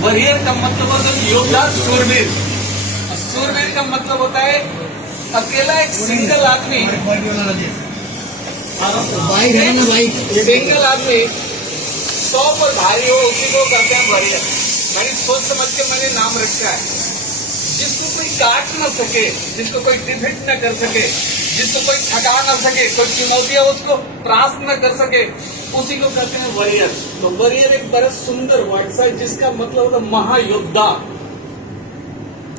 Warrior का मतलब होता है योद्धा, शूरवीर। शूरवीर का मतलब होता है अकेला एक सिंगल आदमी, सिंगल आदमी 100 पर भारी हो, उसी को कहते हैं वॉरियर। मैंने सोच समझ के मैंने नाम रखा है। जिसको कोई काट न सके, जिसको कोई डिफीट न कर सके, जिसको कोई थका न सके, कोई चुनौतियां उसको त्रास न कर सके, उसी को कहते हैं वॉरियर। तो वॉरियर एक बड़ा सुंदर वर्ड है जिसका मतलब होता है महायोद्धा,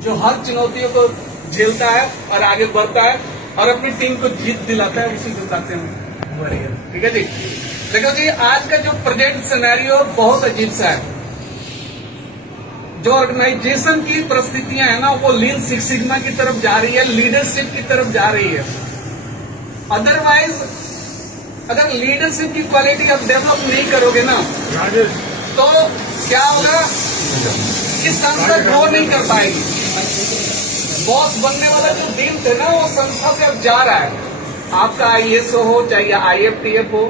जो हर चुनौतियों को झेलता है और आगे बढ़ता है और अपनी टीम को जीत दिलाता है, उसी को कहते हैं वॉरियर। ठीक है जी। देखो जी, आज का जो प्रेजेंट सिनेरियो बहुत अजीब सा है। जो ऑर्गेनाइजेशन की परिस्थितियां है ना, वो लीन सिक्स सिग्मा की तरफ जा रही है, लीडरशिप की तरफ जा रही है। अदरवाइज अगर लीडरशिप की क्वालिटी आप डेवलप नहीं करोगे ना, तो क्या होगा कि संस्था ग्रो नहीं कर पाएगी। बॉस बनने वाला जो दिन थे ना, वो संस्था से अब जा रहा है। आपका ISO हो, चाहे IFTF हो,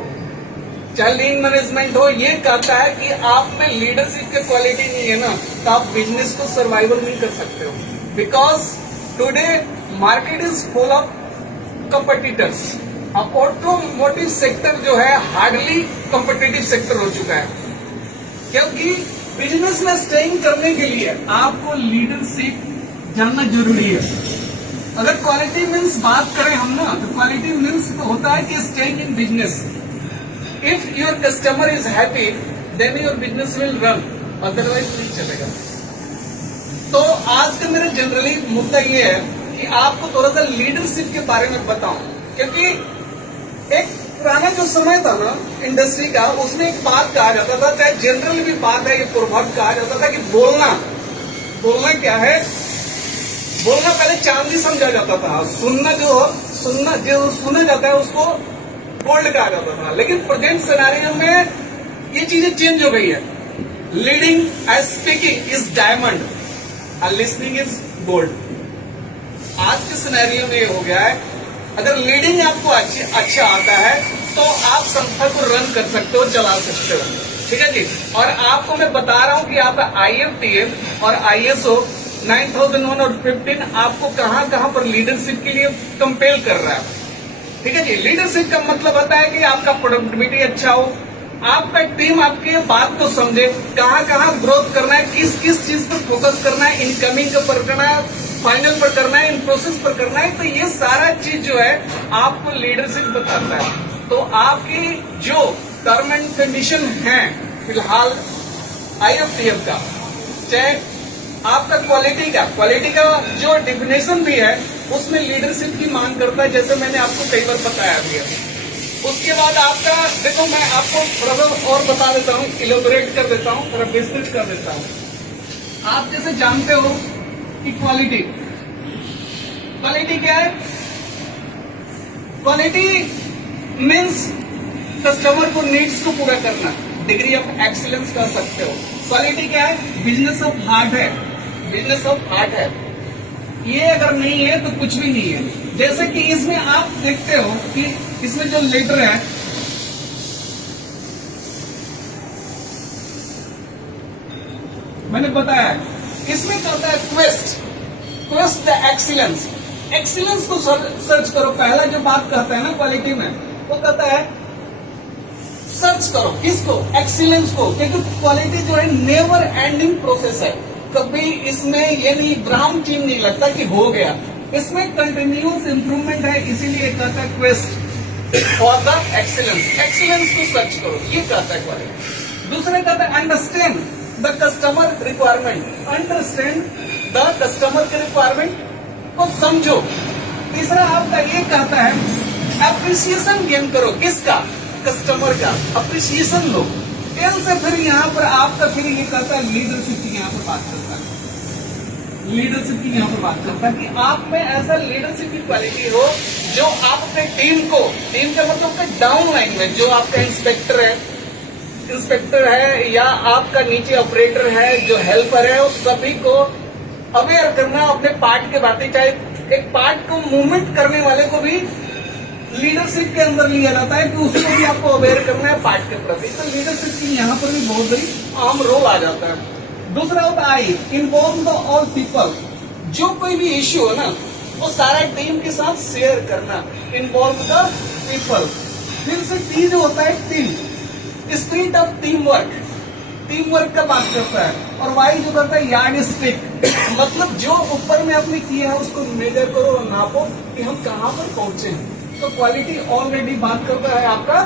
चाहे लीन मैनेजमेंट हो, ये कहता है कि आप में लीडरशिप की क्वालिटी नहीं है ना, तो आप बिजनेस को सर्वाइवल नहीं कर सकते हो। Because today market is full of competitors. Automotive sector जो है हार्डली कॉम्पिटिटिव सेक्टर हो चुका है, क्योंकि बिजनेस में स्टेइंग करने के लिए आपको लीडरशिप जानना जरूरी है। अगर क्वालिटी मीन्स बात करें हम ना, तो क्वालिटी मीन्स तो होता है कि staying in business. If your customer is happy, then your business will run. Otherwise नहीं चलेगा। तो आज का मेरा जनरली मुद्दा ये है कि आपको थोड़ा सा लीडरशिप के बारे में बताऊं, क्योंकि एक पुराना जो समय था ना इंडस्ट्री का, उसमें एक बात कहा जाता था, चाहे जनरल भी बात है, ये प्रोवर्ब कहा जाता था कि बोलना क्या है। बोलना पहले चांदी समझा जाता था, सुनना जो सुना जाता है उसको गोल्ड कहा जाता था। लेकिन प्रेजेंट सिनेरियो में ये चीजें चेंज हो गई है। Leading edge speaking is diamond और लिसनिंग इज गोल्ड। आज के सिनेरियो में ये हो गया है, अगर लीडिंग आपको अच्छा आता है तो आप संस्था को रन कर सकते हो, चला सकते हो। ठीक है जी। और आपको मैं बता रहा हूं कि आपका IFTF और ISO 9001 और 15 आपको कहां पर लीडरशिप के लिए कंपेल कर रहा है। ठीक है जी। लीडरशिप का मतलब होता है कि आपका प्रोडक्टिविटी अच्छा हो, आपका टीम आपकी बात को समझे, कहां ग्रोथ करना है, किस चीज पर फोकस करना है, इनकमिंग पर करना है, फाइनल पर करना है, इन प्रोसेस पर करना है। तो ये सारा चीज जो है आपको लीडरशिप बताता है। तो आपकी जो टर्म एंड कंडीशन है फिलहाल IFTF का, चाहे आपका क्वालिटी का जो डिफिनेशन भी है, उसमें लीडरशिप की मांग करता है, जैसे मैंने आपको कई बार बताया भी है। उसके बाद आपका देखो, मैं आपको थोड़ा और बता देता हूँ, इलेबोरेट कर देता हूँ, थोड़ा विस्तृत कर देता हूँ। आप जैसे जानते हो कि क्वालिटी क्या है? क्वालिटी मीन्स कस्टमर को नीड्स को पूरा करना, डिग्री ऑफ एक्सीलेंस कह सकते हो। क्वालिटी क्या है? बिजनेस ऑफ हार्ट है, बिजनेस ऑफ हार्ट है। ये अगर नहीं है तो कुछ भी नहीं है। जैसे कि इसमें आप देखते हो कि इसमें जो लीडर है, मैंने बताया इसमें कहता है क्वेस्ट द एक्सीलेंस को सर्च करो। पहला जो बात कहता है ना क्वालिटी में, वो कहता है सर्च करो किसको? एक्सीलेंस को। क्योंकि क्वालिटी जो है नेवर एंडिंग प्रोसेस है। कभी इसमें ये नहीं ब्राउन टीम नहीं लगता कि हो गया, इसमें कंटिन्यूअस इंप्रूवमेंट है। इसीलिए कहता है क्वेस्ट फॉर द एक्सीलेंस को सर्च करो, ये कहता है क्वालिटी। दूसरा कहता है understand the customer requirement, understand the customer के रिक्वायरमेंट को समझो। तीसरा आपका ये कहता है अप्रिसिएशन गेन करो, किसका? कस्टमर का अप्रिसिएशन लो। एल से फिर यहाँ पर आपका फिर ये कहता है लीडरशिप की यहाँ पर बात करता है, लीडरशिप की यहाँ पर बात करता है कि आप में ऐसा लीडरशिप की क्वालिटी हो जो आप अपने टीम का मतलब डाउन लाइन में, जो आपका इंस्पेक्टर है या आपका नीचे ऑपरेटर है, जो हेल्पर है, उस सभी को अवेयर करना अपने पार्ट के बातें। चाहे एक पार्ट को मूवमेंट करने वाले को भी लीडरशिप के अंदर लिया जाता है कि उसको भी आपको अवेयर करना है पार्ट के प्रति। तो लीडरशिप की यहाँ पर भी बहुत बड़ी अहम रोल आ जाता है। दूसरा होता है आई, इन्वॉल्व द ऑल पीपल। जो कोई भी इश्यू हो ना वो सारा टीम के साथ शेयर करना, इन्वॉल्व द पीपल। फिर से टी जो होता है team, spirit of team work, team work का बात करता है। और वाई जो करता है यार्ड स्टिक, मतलब जो ऊपर में आपने किया है उसको मेजर करो और नापो कि हम कहां पर पहुंचे हैं। तो क्वालिटी ऑलरेडी बात करता है आपका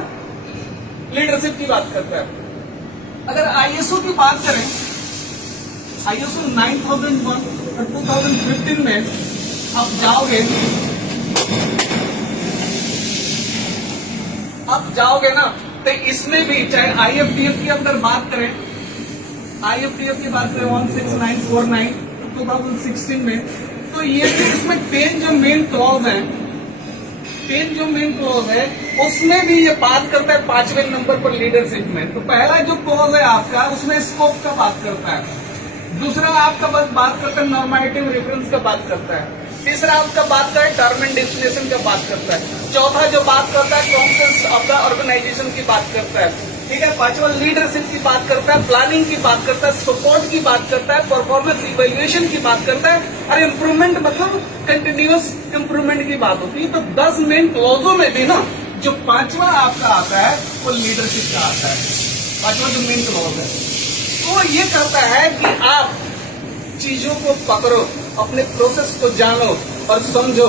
लीडरशिप की बात करता है। अगर आईएसओ की बात करें, आईएसओ 9001 और 2015 में आप जाओगे ना तो इसमें भी चाहे आईएफटीएफ की अंदर बात करें, आईएफटीएफ की बात करें 16949 2016 में, तो ये भी इसमें 10 जो मेन क्लॉज है, 10 जो मेन क्लॉज है उसमें भी ये बात करता है 5वें नंबर पर लीडरशिप में। तो पहला जो क्लॉज है आपका उसमें स्कोप का बात करता है, दूसरा आपका बात करता है नॉर्मेटिव रेफरेंस का बात करता है, तीसरा आपका बात करता है टर्म एंड डेस्टिनेशन का बात करता है, चौथा जो बात करता है कॉन्सेप्ट ऑफ द ऑर्गेनाइजेशन की बात करता है, ठीक है, पांचवा लीडरशिप की बात करता है, प्लानिंग की बात करता है, सपोर्ट की बात करता है, परफॉर्मेंस इवेल्युएशन की बात करता है, और इम्प्रूवमेंट मतलब कंटिन्यूअस इम्प्रूवमेंट की बात होती है। तो 10 मेन क्लॉजों में भी ना जो पांचवा आपका आता है वो लीडरशिप का आता है, पांचवा जो मेन क्लॉज है। तो ये कहता है कि आप चीजों को पकड़ो, अपने प्रोसेस को जानो और समझो,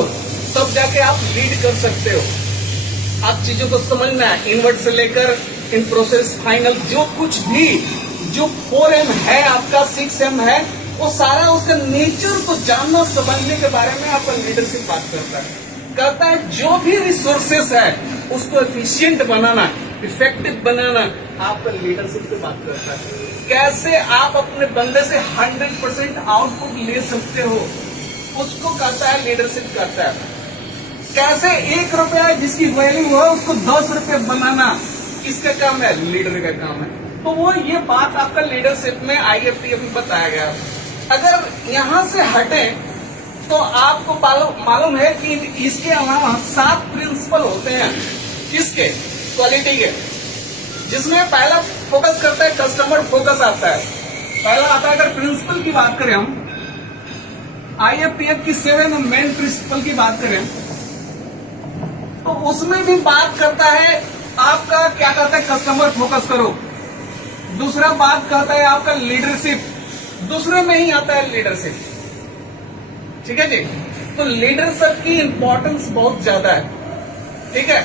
तब जाके आप लीड कर सकते हो। आप चीजों को समझना है, इनवर्ट से लेकर इन प्रोसेस फाइनल, जो कुछ भी जो 4M है आपका 6M है, वो सारा उसका नेचर को जानना समझने के बारे में आपका लीडरशिप बात करता है। कहता है जो भी रिसोर्सेस है उसको एफिशिएंट बनाना, इफेक्टिव बनाना आपका लीडरशिप से बात करता है। कैसे आप अपने बंदे से 100% आउटपुट ले सकते हो उसको कहता है लीडरशिप करता है। कैसे 1 रुपया जिसकी वैल्यू हो उसको 10 रुपये बनाना किसका काम है? लीडर का काम है। तो वो ये बात आपका लीडरशिप में आईएफटीएफ में बताया गया। अगर यहां से हटे तो आपको मालूम है कि इसके अलावा 7 प्रिंसिपल होते हैं, किसके? क्वालिटी के, जिसमें पहला फोकस करता है कस्टमर फोकस आता है, पहला आता है। अगर प्रिंसिपल की बात करें हम, आईएफटीएफ की 7 मेन प्रिंसिपल की बात करें तो उसमें भी बात करता है आपका, क्या कहता है, कस्टमर फोकस करो। दूसरा बात कहता है आपका लीडरशिप, दूसरे में ही आता है लीडरशिप, ठीक है जी। तो लीडरशिप की इंपॉर्टेंस बहुत ज्यादा है, ठीक है।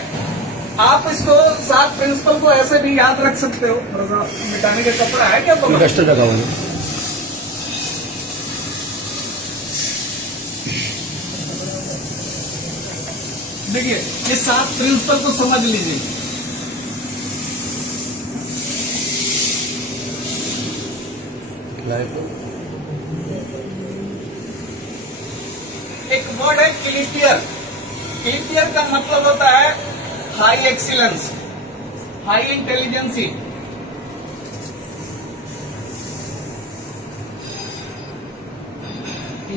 आप इसको 7 प्रिंसिपल को ऐसे भी याद रख सकते हो। थोड़ा सा मिटाने का कपड़ा है क्या? डस्टर लगा हुआ है। देखिए ये 7 प्रिंसिपल को समझ लीजिए। एक वर्ड है क्लिपियर। क्लिपियर का मतलब होता है हाई एक्सीलेंस, हाई इंटेलिजेंसी।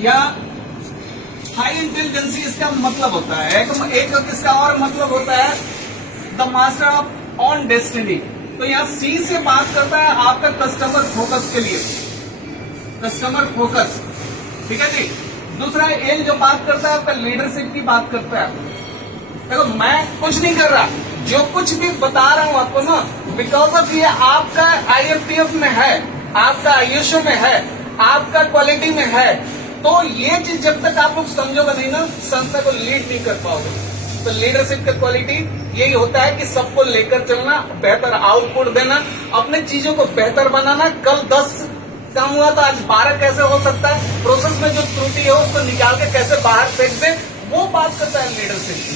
या हाई इंटेलिजेंसी इसका मतलब होता है। एक इसका और मतलब होता है the master of on destiny. तो यहाँ सी से बात करता है आपका कस्टमर फोकस के लिए, कस्टमर फोकस, ठीक है जी। दूसरा एल जो बात करता है आपका लीडरशिप की बात करता है। देखो मैं कुछ नहीं कर रहा, जो कुछ भी बता रहा हूं आपको ना, बिकॉज ऑफ ये आपका आईएफटीएफ में है, आपका आईएसओ में है, आपका क्वालिटी में है। तो ये चीज जब तक आप लोग समझोगे नहीं ना, संस्था को लीड नहीं कर पाओगे। तो लीडरशिप का क्वालिटी यही होता है कि सबको लेकर चलना, बेहतर आउटपुट देना, अपने चीजों को बेहतर बनाना। कल 10 काम हुआ तो आज 12 कैसे हो सकता है, प्रोसेस में जो त्रुटि है उसको निकाल के कैसे बाहर फेंक दे, वो बात करता है लीडरशिप की।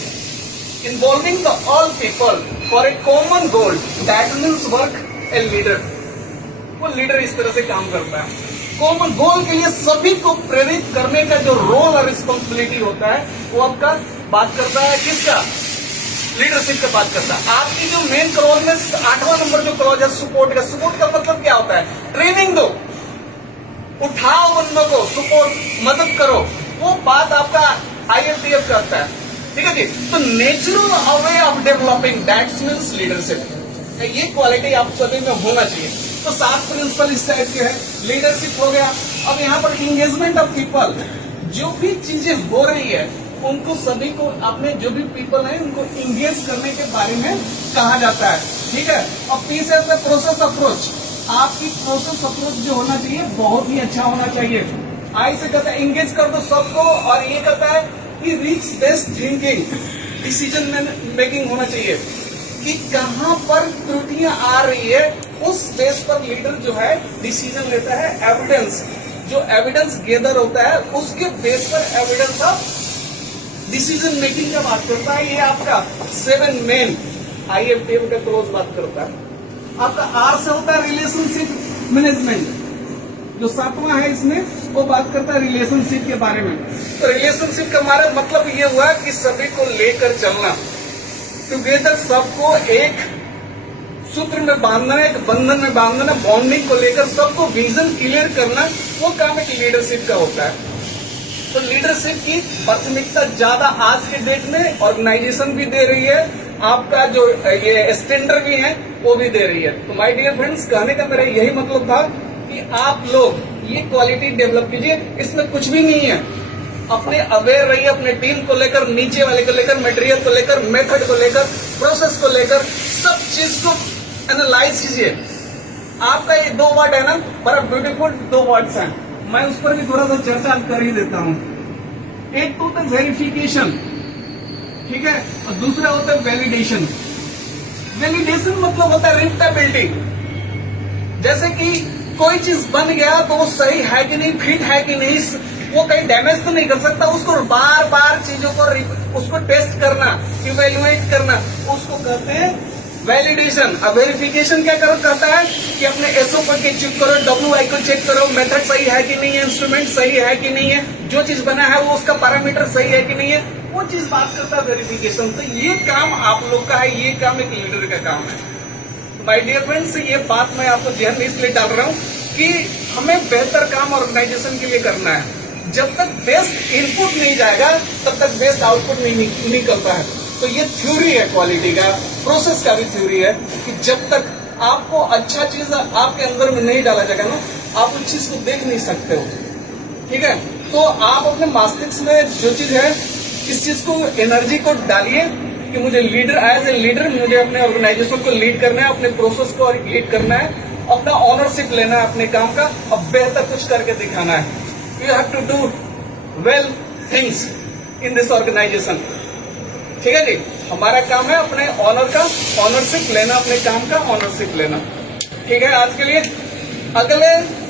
Involving the all people for a common goal, that means work a leader. वो लीडर इस तरह से काम करता है। कॉमन गोल के लिए सभी को प्रेरित करने का जो रोल और रिस्पॉन्सिबिलिटी होता है वो आपका बात करता है किसका? लीडरशिप का बात करता है। आपकी जो मेन क्लॉज में 8वां नंबर जो क्लॉज है सपोर्ट का, सपोर्ट का मतलब क्या होता है? ट्रेनिंग दो, उठाओ बंदों को, सपोर्ट, मदद करो। वो बात आपका आईएफटीएफ करता है, ठीक है जी। तो natural way of developing, that means leadership. ये क्वालिटी आप सभी में होना चाहिए। तो 7 प्रिंसिपल इस टाइप के हैं। लीडरशिप हो गया। अब यहाँ पर इंगेजमेंट ऑफ पीपल, जो भी चीजें हो रही है उनको सभी को अपने जो भी पीपल है उनको इंगेज करने के बारे में कहा जाता है, ठीक है। और पी से होता है प्रोसेस अप्रोच, आपकी प्रोसेस अप्रोच जो होना चाहिए बहुत ही अच्छा होना चाहिए। आई से कहता है इंगेज कर दो सबको, और ये कहता है कि risk based thinking, decision making होना चाहिए कि कहाँ पर त्रुटियां आ रही है, उस बेस पर लीडर जो है डिसीजन लेता है। एविडेंस, जो एविडेंस गेदर होता है उसके बेस पर एविडेंस ऑफ डिसीजन मेकिंग का बात करता है। ये आपका 7 मेन IFTM का क्लोज बात करता है। आपका R से होता है रिलेशनशिप मैनेजमेंट, जो 7वां है इसमें वो बात करता है रिलेशनशिप के बारे में। तो रिलेशनशिप का हमारा मतलब ये हुआ कि सभी को लेकर चलना, टुगेदर, सबको एक सूत्र में बांधना, एक बंधन में बांधना, बॉन्डिंग को लेकर सबको विजन क्लियर करना, वो काम एक लीडरशिप का होता है। तो लीडरशिप की प्राथमिकता ज्यादा आज के डेट में ऑर्गेनाइजेशन भी दे रही है, आपका जो ये स्टैंडर्ड भी है वो भी दे रही है। तो माय डियर फ्रेंड्स, कहने का मेरा यही मतलब था कि आप लोग ये क्वालिटी डेवलप कीजिए, इसमें कुछ भी नहीं है। अपने अवेयर रहिए, अपने टीम को लेकर, नीचे वाले को लेकर, मटेरियल को लेकर, मेथड को लेकर, प्रोसेस को लेकर, सब चीज को एनालाइज कीजिए। आपका ये 2 वर्ड है ना, बड़ा ब्यूटीफुल 2 वर्ड्स हैं, मैं उस पर भी थोड़ा सा चर्चा कर ही देता हूं। एक तो होता है वेरिफिकेशन, ठीक है, और दूसरा होता है वैलिडेशन। वैलिडेशन मतलब होता है रिप्टेबिलिटी, जैसे कि कोई चीज बन गया तो वो सही है कि नहीं, फिट है कि नहीं, वो कहीं डैमेज तो नहीं कर सकता, उसको बार बार चीजों को उसको टेस्ट करना, इवेल्युएट करना, उसको कहते हैं वैलिडेशन। अब वेरिफिकेशन क्या करता है कि अपने SOP को चेक करो, WI को चेक करो, मेथड सही है कि नहीं है, इंस्ट्रूमेंट सही है कि नहीं है, जो चीज बना है वो उसका पैरामीटर सही है कि नहीं है, वो चीज बात करता है वेरिफिकेशन। तो ये काम आप लोग का है, ये काम एक लीडर का काम है। माय डियर फ्रेंड्स, ये बात मैं आपको ध्यान में इसलिए डाल रहा हूँ कि हमें बेहतर काम ऑर्गेनाइजेशन के लिए करना है। जब तक बेस्ट इनपुट नहीं जाएगा तब तक बेस्ट आउटपुट नहीं निकलता है। तो ये थ्योरी है क्वालिटी का, प्रोसेस का भी थ्योरी है कि जब तक आपको अच्छा चीज आपके अंदर में नहीं डाला जाएगा ना, आप उस चीज को देख नहीं सकते हो, ठीक है। तो आप अपने मस्तिष्क में जो चीज है, इस चीज को, एनर्जी को डालिए कि मुझे लीडर, एज ए लीडर मुझे अपने ऑर्गेनाइजेशन को लीड करना है, अपने प्रोसेस को लीड करना है, अपना ऑनरशिप लेना है अपने काम का, अब बेहतर कुछ करके दिखाना है। You have to do well things in this organisation, ठीक है जी। हमारा काम है अपने ऑनर का ऑनरशिप लेना, अपने काम का ऑनरशिप लेना, ठीक है। आज के लिए अगले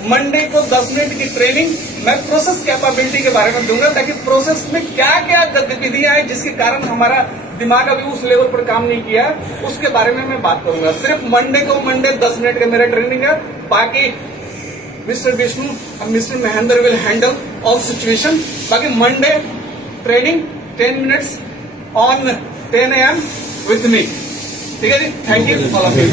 मंडे को 10 मिनट की ट्रेनिंग मैं प्रोसेस कैपेबिलिटी के बारे में दूंगा, ताकि प्रोसेस में क्या क्या गतिविधियां हैं जिसके कारण हमारा दिमाग अभी उस लेवल पर काम नहीं किया, उसके बारे में मैं बात करूंगा। सिर्फ मंडे 10 मिनट का मेरा ट्रेनिंग है, बाकी मिस्टर विष्णु और mister Mahendra will handle all situation. बाकी Monday training 10 minutes on 10 AM with me, ठीक है जी। Thank you all of you.